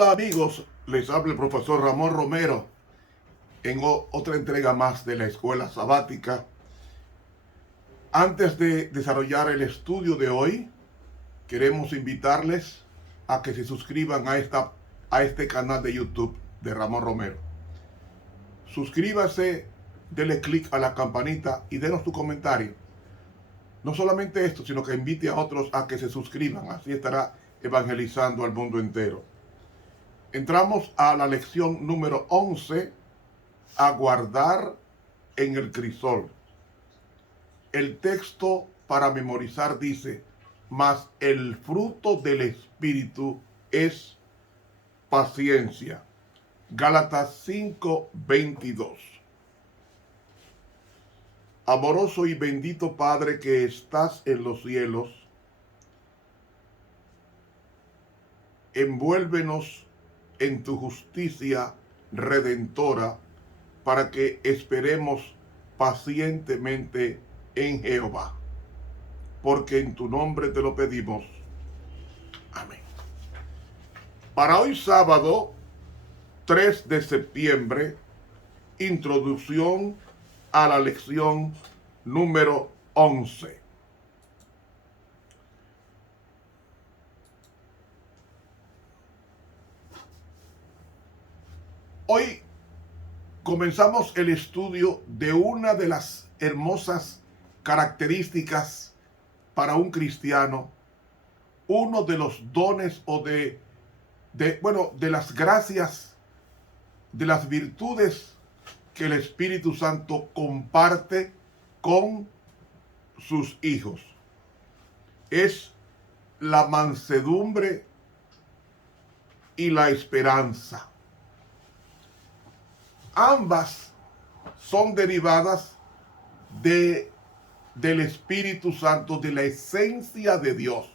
Hola amigos, les habla el profesor Ramón Romero en otra entrega más de la escuela sabática. Antes de desarrollar el estudio de hoy, queremos invitarles a que se suscriban a este canal de YouTube de Ramón Romero. Suscríbase, dele clic a la campanita y denos tu comentario. No solamente esto, sino que invite a otros a que se suscriban. Así estará evangelizando al mundo entero. Entramos a la lección número 11, aguardar en el crisol. El texto para memorizar dice: mas el fruto del Espíritu es paciencia. Gálatas 5:22. Amoroso y bendito Padre que estás en los cielos, envuélvenos en tu justicia redentora para que esperemos pacientemente en Jehová. Porque en tu nombre te lo pedimos. Amén. Para hoy sábado 3 de septiembre, introducción a la lección número 11. Hoy comenzamos el estudio de una de las hermosas características para un cristiano, uno de los dones o de las gracias, de las virtudes que el Espíritu Santo comparte con sus hijos. Es la mansedumbre y la esperanza. Ambas son derivadas del Espíritu Santo, de la esencia de Dios.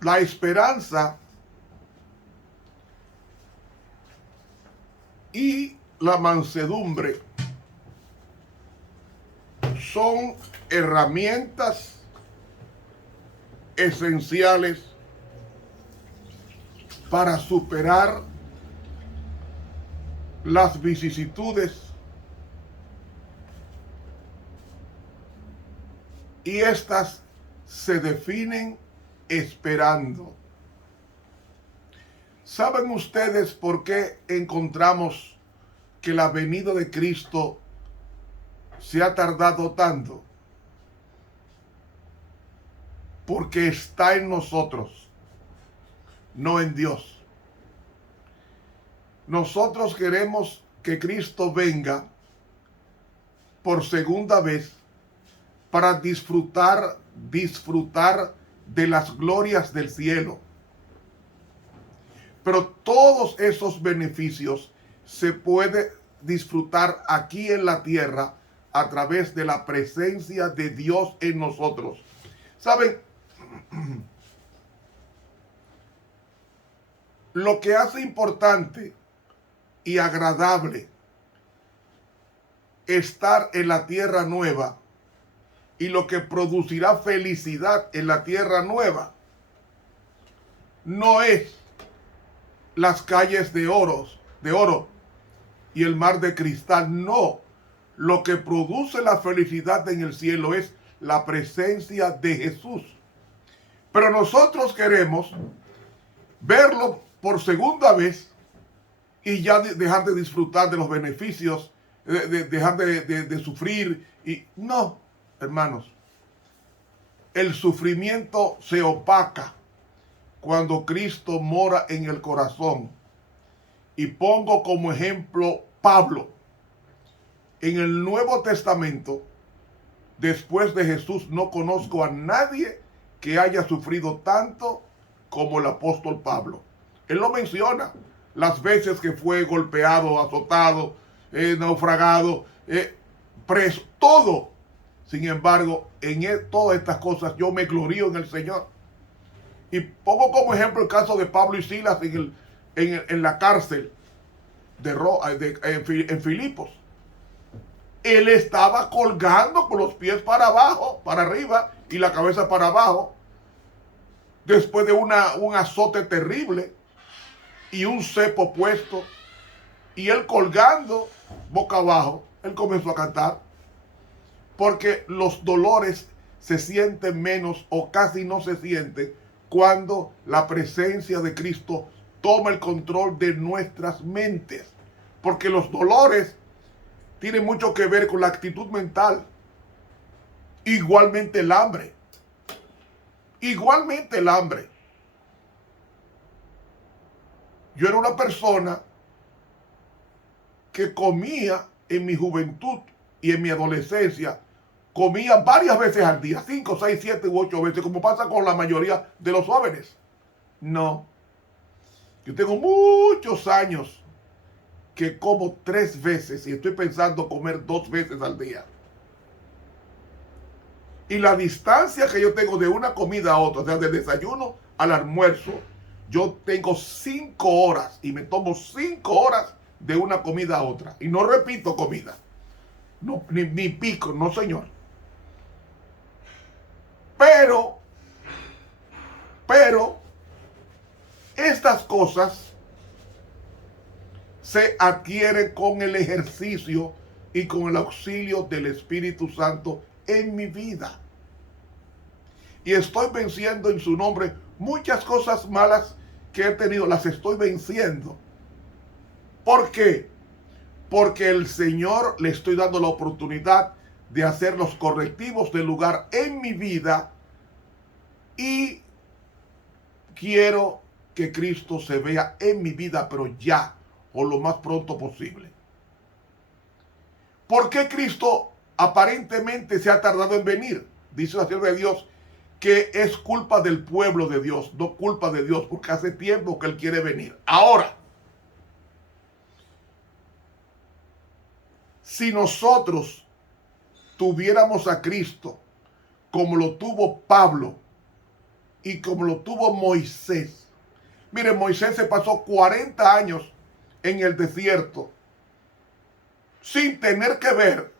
La esperanza y la mansedumbre son herramientas esenciales para superar las vicisitudes y estas se definen esperando. ¿Saben ustedes por qué encontramos que la venida de Cristo se ha tardado tanto? Porque está en nosotros, no en Dios. Nosotros queremos que Cristo venga por segunda vez para disfrutar de las glorias del cielo. Pero todos esos beneficios se puede disfrutar aquí en la tierra a través de la presencia de Dios en nosotros. ¿Saben? Lo que hace importante y agradable estar en la tierra nueva y lo que producirá felicidad en la tierra nueva no es las calles de oro y el mar de cristal. No, lo que produce la felicidad en el cielo es la presencia de Jesús. Pero nosotros queremos verlo por segunda vez y ya dejar de disfrutar de los beneficios, dejar de sufrir. Y no, hermanos, el sufrimiento se opaca cuando Cristo mora en el corazón. Y pongo como ejemplo Pablo. En el Nuevo Testamento, después de Jesús, no conozco a nadie que haya sufrido tanto como el apóstol Pablo. Él lo menciona, las veces que fue golpeado, azotado, naufragado, preso, todo. Sin embargo, todas estas cosas yo me glorío en el Señor. Y pongo como ejemplo el caso de Pablo y Silas en la cárcel en Filipos. Él estaba colgando con los pies para abajo, para arriba, y la cabeza para abajo, después de un azote terrible y un cepo puesto, y él colgando boca abajo, él comenzó a cantar, porque los dolores se sienten menos o casi no se sienten cuando la presencia de Cristo toma el control de nuestras mentes, porque los dolores tienen mucho que ver con la actitud mental. Igualmente el hambre. Igualmente el hambre. Yo era una persona que comía en mi juventud y en mi adolescencia, comía varias veces al día, 5, 6, 7 u 8 veces, como pasa con la mayoría de los jóvenes. No. Yo tengo muchos años que como 3 veces y estoy pensando comer 2 veces al día. Y la distancia que yo tengo de una comida a otra, o sea, del desayuno al almuerzo, yo tengo 5 horas y me tomo 5 horas de una comida a otra. Y no repito comida. No, ni pico, no señor. Pero, estas cosas se adquieren con el ejercicio y con el auxilio del Espíritu Santo en mi vida. Y estoy venciendo en su nombre muchas cosas malas que he tenido, las estoy venciendo. ¿Por qué? Porque el Señor le estoy dando la oportunidad de hacer los correctivos del lugar en mi vida y quiero que Cristo se vea en mi vida, pero ya, o lo más pronto posible. ¿Por qué Cristo aparentemente se ha tardado en venir? Dice la sierva de Dios que es culpa del pueblo de Dios, no culpa de Dios, porque hace tiempo que Él quiere venir. Ahora, si nosotros tuviéramos a Cristo como lo tuvo Pablo y como lo tuvo Moisés. Miren, Moisés se pasó 40 años en el desierto sin tener que ver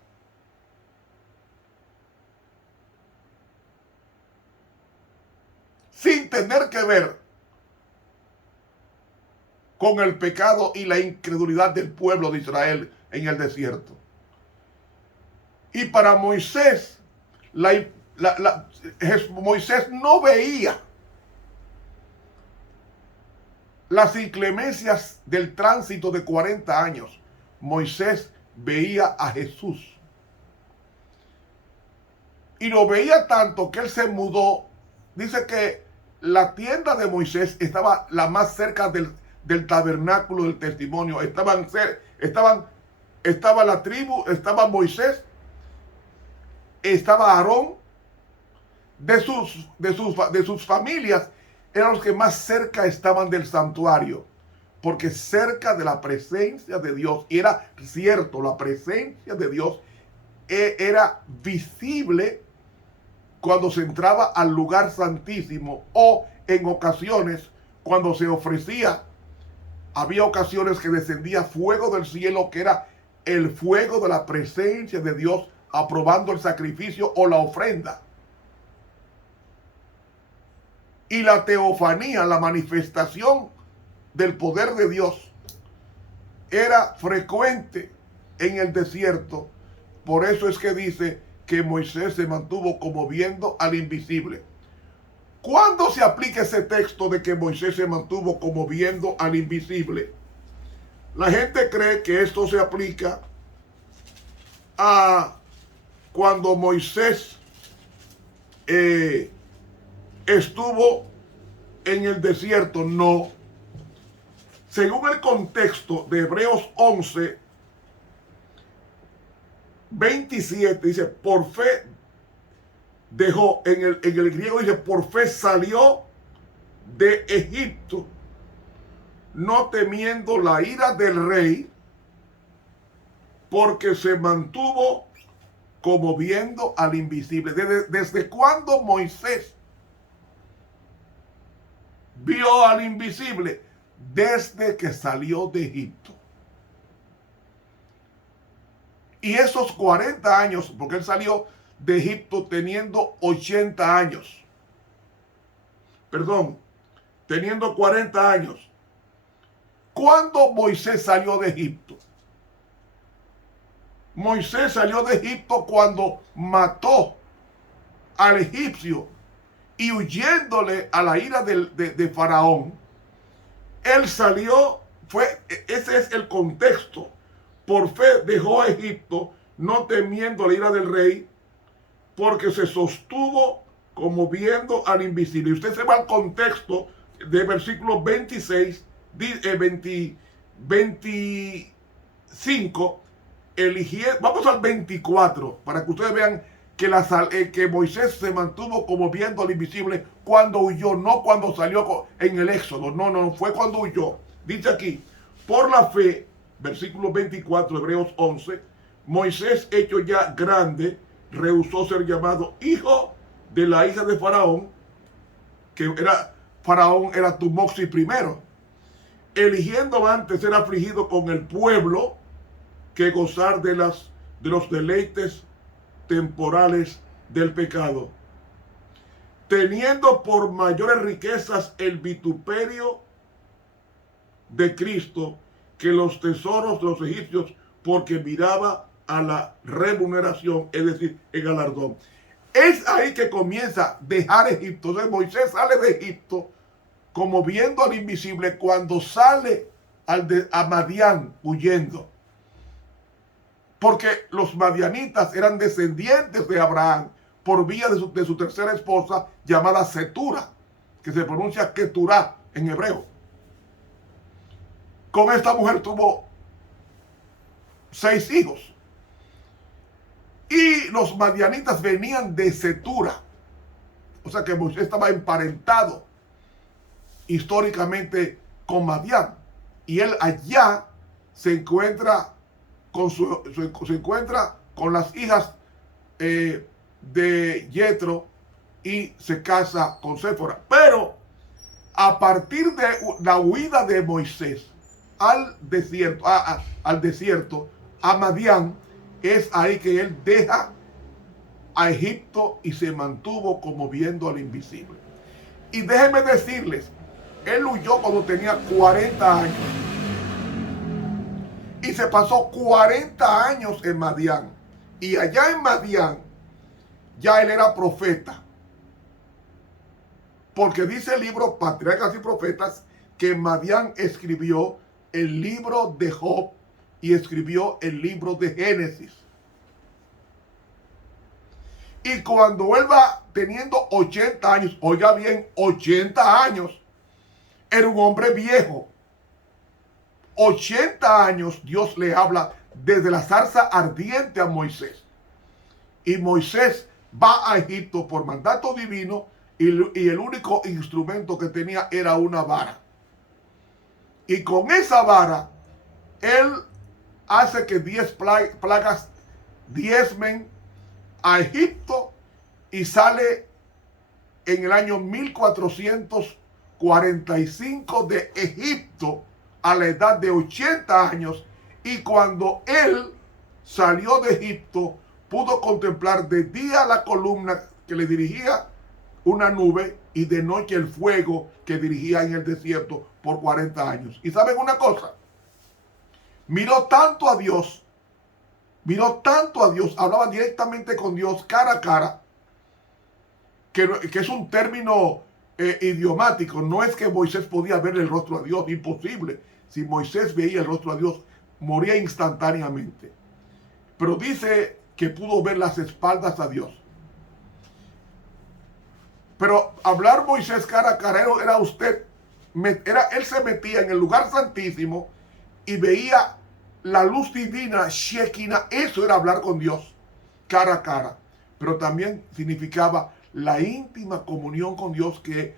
con el pecado y la incredulidad del pueblo de Israel en el desierto. Y para Moisés, Moisés no veía las inclemencias del tránsito de 40 años. Moisés veía a Jesús. Y lo veía tanto que él se mudó. Dice que la tienda de Moisés estaba la más cerca del tabernáculo del testimonio. Estaba la tribu, estaba Moisés, estaba Aarón. De sus familias eran los que más cerca estaban del santuario, porque cerca de la presencia de Dios, y era cierto, la presencia de Dios era visible cuando se entraba al lugar santísimo, o en ocasiones cuando se ofrecía, había ocasiones que descendía fuego del cielo, que era el fuego de la presencia de Dios aprobando el sacrificio o la ofrenda. Y la teofanía, la manifestación del poder de Dios, era frecuente en el desierto. Por eso es que dice que Moisés se mantuvo como viendo al invisible. ¿Cuándo se aplica ese texto de que Moisés se mantuvo como viendo al invisible? La gente cree que esto se aplica a cuando Moisés estuvo en el desierto. No. Según el contexto de Hebreos 11, 27, dice, por fe dejó, en el griego dice, por fe salió de Egipto, no temiendo la ira del rey, porque se mantuvo como viendo al invisible. ¿Desde cuándo Moisés vio al invisible? Desde que salió de Egipto. Y esos 40 años, porque él salió de Egipto teniendo 80 años. perdón, teniendo 40 años. ¿Cuándo Moisés salió de Egipto? Moisés salió de Egipto cuando mató al egipcio y huyéndole a la ira de Faraón. Él salió, ese es el contexto. Por fe dejó a Egipto, no temiendo la ira del rey, porque se sostuvo como viendo al invisible. Y usted se va al contexto de versículo 26, 25, vamos al 24, para que ustedes vean que Moisés se mantuvo como viendo al invisible cuando huyó, no cuando salió en el Éxodo, no, fue cuando huyó. Dice aquí, por la fe, versículo 24, Hebreos 11, Moisés, hecho ya grande, rehusó ser llamado hijo de la hija de Faraón, Faraón era Tumoxi primero, eligiendo antes ser afligido con el pueblo que gozar de los deleites temporales del pecado, teniendo por mayores riquezas el vituperio de Cristo que los tesoros de los egipcios, porque miraba a la remuneración, es decir, el galardón. Es ahí que comienza a dejar Egipto. Entonces Moisés sale de Egipto como viendo al invisible cuando sale a Madián huyendo. Porque los madianitas eran descendientes de Abraham por vía de su tercera esposa llamada Setura, que se pronuncia Keturá en hebreo. Con esta mujer tuvo 6 hijos. Y los madianitas venían de Setura. O sea que Moisés estaba emparentado históricamente con Madián. Y él allá se encuentra con las hijas de Yetro y se casa con Séfora. Pero a partir de la huida de Moisés al desierto, a Madián, es ahí que él deja a Egipto y se mantuvo como viendo al invisible. Y déjenme decirles, él huyó cuando tenía 40 años. Y se pasó 40 años en Madián. Y allá en Madián, ya él era profeta. Porque dice el libro Patriarcas y Profetas que Madián escribió el libro de Job y escribió el libro de Génesis. Y cuando él va teniendo 80 años, oiga bien, 80 años, era un hombre viejo. 80 años Dios le habla desde la zarza ardiente a Moisés. Y Moisés va a Egipto por mandato divino y el único instrumento que tenía era una vara. Y con esa vara, él hace que 10 plagas diezmen a Egipto y sale en el año 1445 de Egipto a la edad de 80 años. Y cuando él salió de Egipto, pudo contemplar de día la columna que le dirigía una nube y de noche el fuego que dirigía en el desierto por 40 años. Y ¿saben una cosa? Miró tanto a Dios, hablaba directamente con Dios cara a cara, que es un término idiomático. No es que Moisés podía verle el rostro a Dios, imposible. Si Moisés veía el rostro a Dios, moría instantáneamente. Pero dice que pudo ver las espaldas a Dios. Pero hablar Moisés cara a cara era él se metía en el lugar santísimo y veía la luz divina, Shekinah. Eso era hablar con Dios cara a cara. Pero también significaba la íntima comunión con Dios que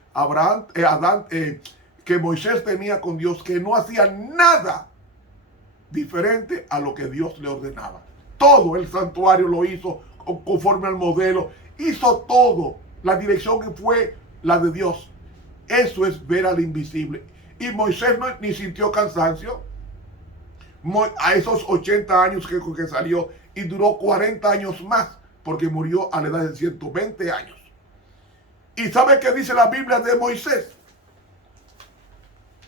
que Moisés tenía con Dios, que no hacía nada diferente a lo que Dios le ordenaba. Todo el santuario lo hizo conforme al modelo, hizo todo. La dirección que fue la de Dios. Eso es ver al invisible. Y Moisés ni sintió cansancio. A esos 80 años que salió, y duró 40 años más, porque murió a la edad de 120 años. ¿Y sabe qué dice la Biblia de Moisés?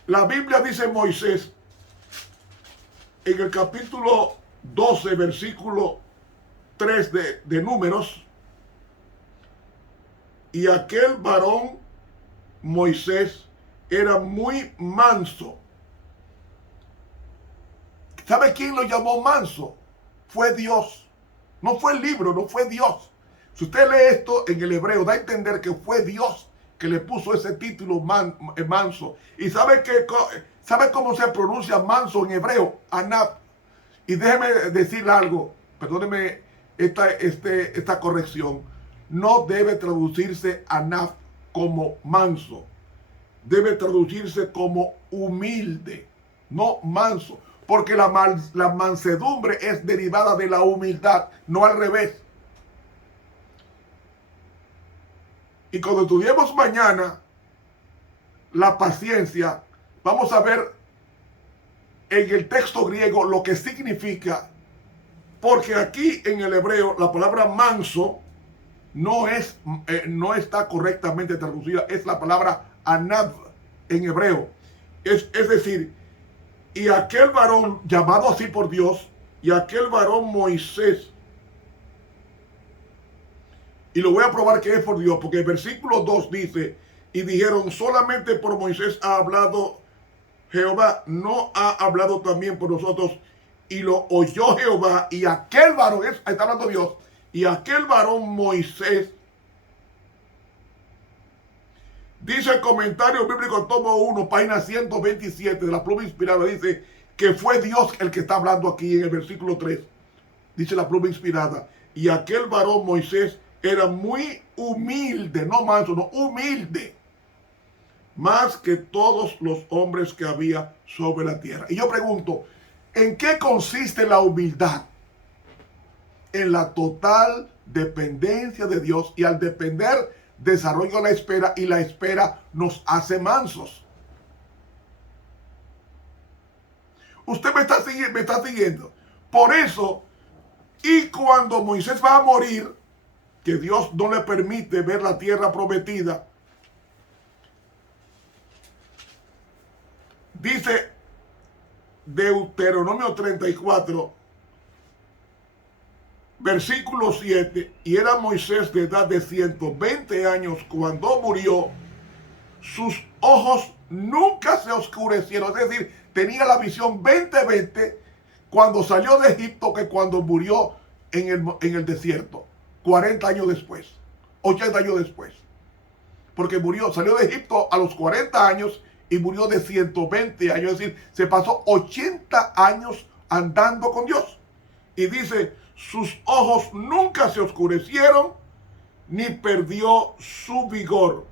La Biblia dice Moisés en el capítulo 12, versículo 3 de Números. Y aquel varón Moisés era muy manso. ¿Sabe quién lo llamó manso? Fue Dios. No fue el libro, no fue Dios. Si usted lee esto en el hebreo, da a entender que fue Dios que le puso ese título manso. ¿Y sabe cómo se pronuncia manso en hebreo? Anab. Y déjeme decir algo, perdóneme esta corrección. No debe traducirse anab como manso. Debe traducirse como humilde, no manso. Porque la mansedumbre es derivada de la humildad, no al revés. Y cuando estudiemos mañana la paciencia, vamos a ver en el texto griego lo que significa, porque aquí en el hebreo la palabra manso no está correctamente traducida, es la palabra anab en hebreo. Es decir, y aquel varón llamado así por Dios, y aquel varón Moisés, y lo voy a probar que es por Dios, porque el versículo 2 dice, y dijeron, solamente por Moisés ha hablado Jehová, no ha hablado también por nosotros. Y lo oyó Jehová, y aquel varón, ahí está hablando Dios, y aquel varón Moisés, dice el comentario bíblico tomo 1, página 127 de la pluma inspirada, dice que fue Dios el que está hablando aquí en el versículo 3. Dice la pluma inspirada, y aquel varón Moisés era muy humilde, no manso, no humilde, más que todos los hombres que había sobre la tierra. Y yo pregunto, ¿en qué consiste la humildad? En la total dependencia de Dios, y al depender desarrollo la espera, y la espera nos hace mansos. Usted me está siguiendo. Por eso, y cuando Moisés va a morir, que Dios no le permite ver la tierra prometida, dice Deuteronomio 34, versículo 7, y era Moisés de edad de 120 años cuando murió, sus ojos nunca se oscurecieron, es decir, tenía la visión 20-20 cuando salió de Egipto que cuando murió en el desierto, 40 años después, 80 años después, porque salió de Egipto a los 40 años y murió de 120 años, es decir, se pasó 80 años andando con Dios. Y dice, sus ojos nunca se oscurecieron, ni perdió su vigor.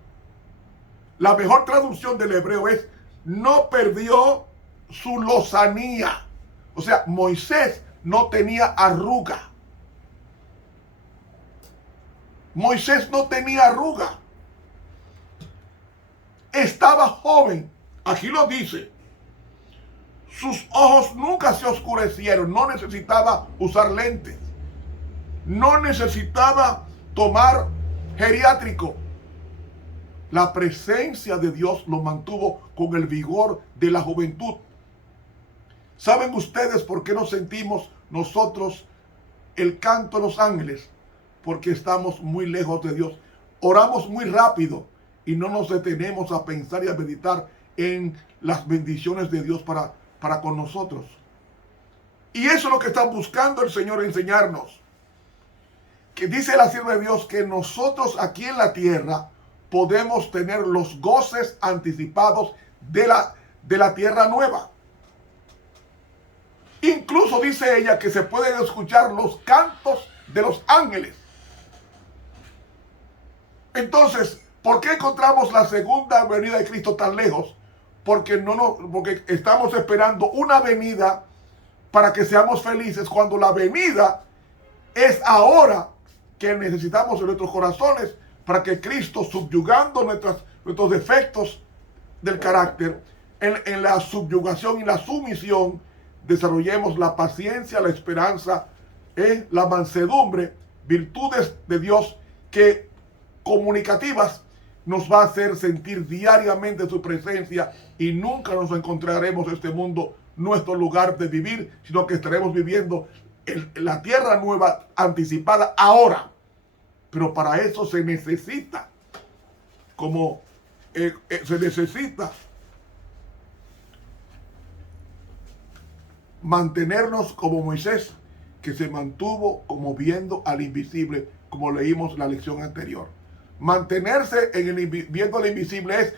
La mejor traducción del hebreo es, no perdió su lozanía. O sea, Moisés no tenía arruga. Moisés no tenía arruga. Estaba joven. Aquí lo dice. Sus ojos nunca se oscurecieron. No necesitaba usar lentes. No necesitaba tomar geriátrico. La presencia de Dios lo mantuvo con el vigor de la juventud. ¿Saben ustedes por qué nos sentimos nosotros el canto de los ángeles? Porque estamos muy lejos de Dios. Oramos muy rápido y no nos detenemos a pensar y a meditar en las bendiciones de Dios para con nosotros. Y eso es lo que está buscando el Señor enseñarnos. Que dice la sierva de Dios que nosotros aquí en la tierra podemos tener los goces anticipados de la tierra nueva. Incluso dice ella que se pueden escuchar los cantos de los ángeles. Entonces, ¿por qué encontramos la segunda venida de Cristo tan lejos? Porque estamos esperando una venida para que seamos felices, cuando la venida es ahora que necesitamos en nuestros corazones para que Cristo, subyugando nuestros defectos del carácter, en la subyugación y la sumisión, desarrollemos la paciencia, la esperanza, la mansedumbre, virtudes de Dios que comunicativas nos va a hacer sentir diariamente su presencia y nunca nos encontraremos en este mundo nuestro lugar de vivir, sino que estaremos viviendo en la tierra nueva anticipada ahora. Pero para eso se necesita, se necesita mantenernos como Moisés, que se mantuvo como viendo al invisible, como leímos en la lección anterior. Mantenerse viendo al invisible es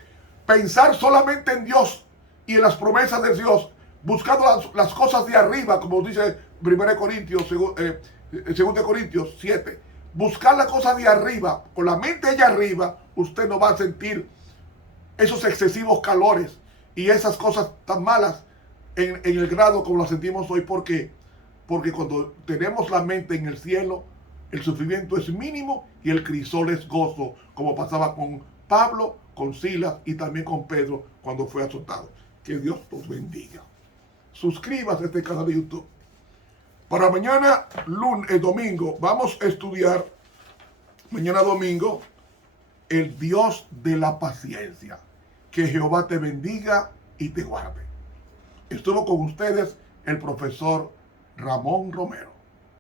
pensar solamente en Dios y en las promesas de Dios, buscando las cosas de arriba, como dice 1 Corintios, 2 Corintios 7. Buscar las cosas de arriba, con la mente allá arriba, usted no va a sentir esos excesivos calores y esas cosas tan malas en el grado como lo sentimos hoy. ¿Por qué? Porque cuando tenemos la mente en el cielo, el sufrimiento es mínimo y el crisol es gozo, como pasaba con Pablo, con Silas y también con Pedro cuando fue azotado. Que Dios los bendiga. Suscríbase a este canal de YouTube. Para mañana, domingo, vamos a estudiar, mañana domingo, el Dios de la paciencia. Que Jehová te bendiga y te guarde. Estuvo con ustedes el profesor Ramón Romero.